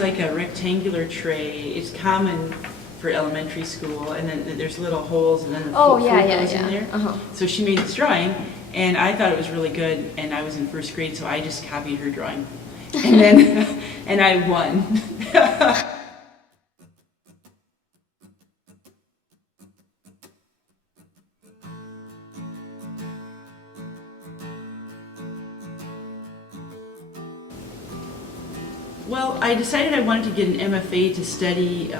like a rectangular tray. It's common for elementary school, and then there's little holes, and then the Oh, fruit yeah, goes in there. So she made this drawing, and I thought it was really good, and I was in first grade, so I just copied her drawing. And then, and I won. Well, I decided I wanted to get an MFA to study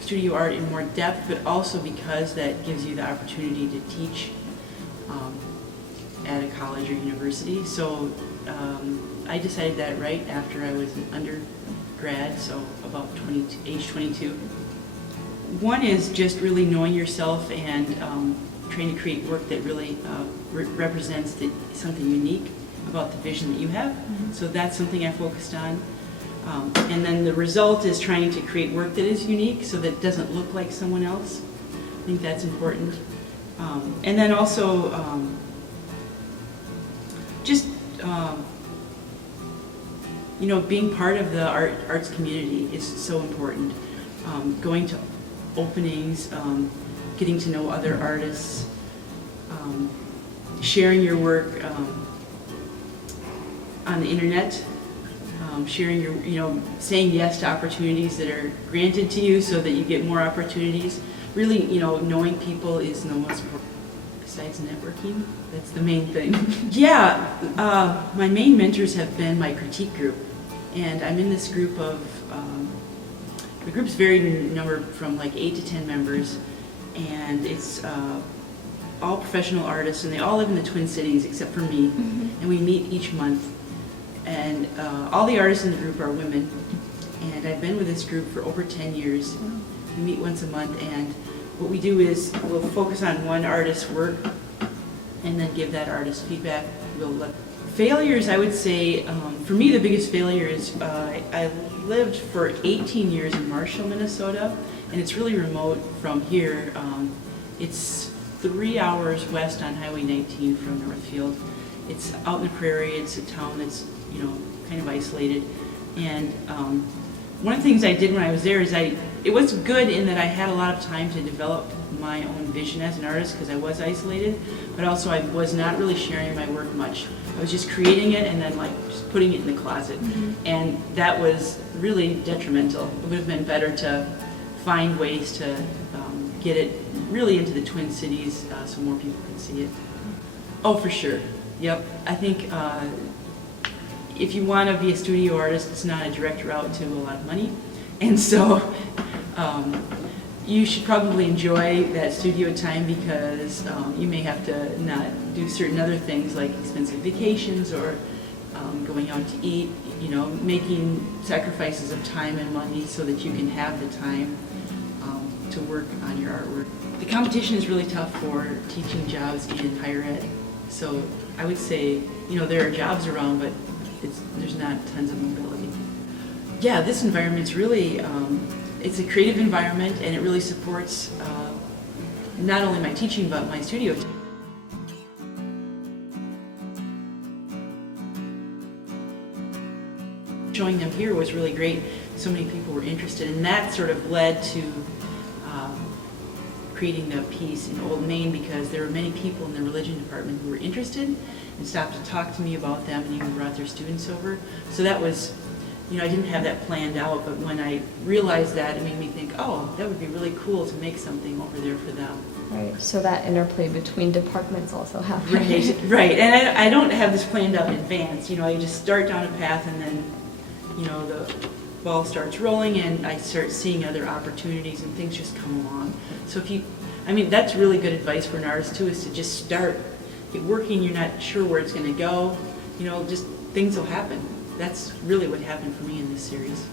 studio art in more depth, but also because that gives you the opportunity to teach at a college or university. So I decided that right after I was an undergrad, so about age 22. One is just really knowing yourself and trying to create work that really represents something unique about the vision that you have. So that's something I focused on. And then the result is trying to create work that is unique so that it doesn't look like someone else. I think that's important. And then also being part of the arts community is so important. Going to openings, getting to know other artists, sharing your work on the internet. Sharing your, saying yes to opportunities that are granted to you so that you get more opportunities. Really, knowing people is the most important. Besides networking, that's the main thing. Yeah, my main mentors have been my critique group, and I'm in this group of, the group's varied in number from like 8 to 10 members, and it's all professional artists, and they all live in the Twin Cities except for me, and we meet each month. And all the artists in the group are women, and I've been with this group for over 10 years. We meet once a month, and what we do is we'll focus on one artist's work and then give that artist feedback. Failures, I would say, for me the biggest failure is I lived for 18 years in Marshall, Minnesota, and it's really remote from here. It's 3 hours west on Highway 19 from Northfield. It's out in the prairie. It's a town that's kind of isolated. And one of the things I did when I was there is it was good in that I had a lot of time to develop my own vision as an artist because I was isolated, but also I was not really sharing my work much. I was just creating it and then just putting it in the closet. And that was really detrimental. It would have been better to find ways to get it really into the Twin Cities so more people can see it. Oh, for sure. Yep. I think if you want to be a studio artist, it's not a direct route to a lot of money. And so you should probably enjoy that studio time because you may have to not do certain other things like expensive vacations or going out to eat, making sacrifices of time and money so that you can have the time to work on your artwork. The competition is really tough for teaching jobs in higher ed. So I would say, there are jobs around, but there's not tons of mobility. Yeah, this environment's really, it's a creative environment, and it really supports not only my teaching, but my studio time. Showing them here was really great. So many people were interested, and that sort of led to creating the piece in Old Main because there were many people in the religion department who were interested and stopped to talk to me about them and even brought their students over. So that was, I didn't have that planned out, but when I realized that, it made me think, oh, that would be really cool to make something over there for them. Right, so that interplay between departments also happened. Right, and I don't have this planned out in advance. I just start down a path and then, the ball starts rolling and I start seeing other opportunities and things just come along. So that's really good advice for an artist too, is to just start. Get working, you're not sure where it's going to go, just things will happen. That's really what happened for me in this series.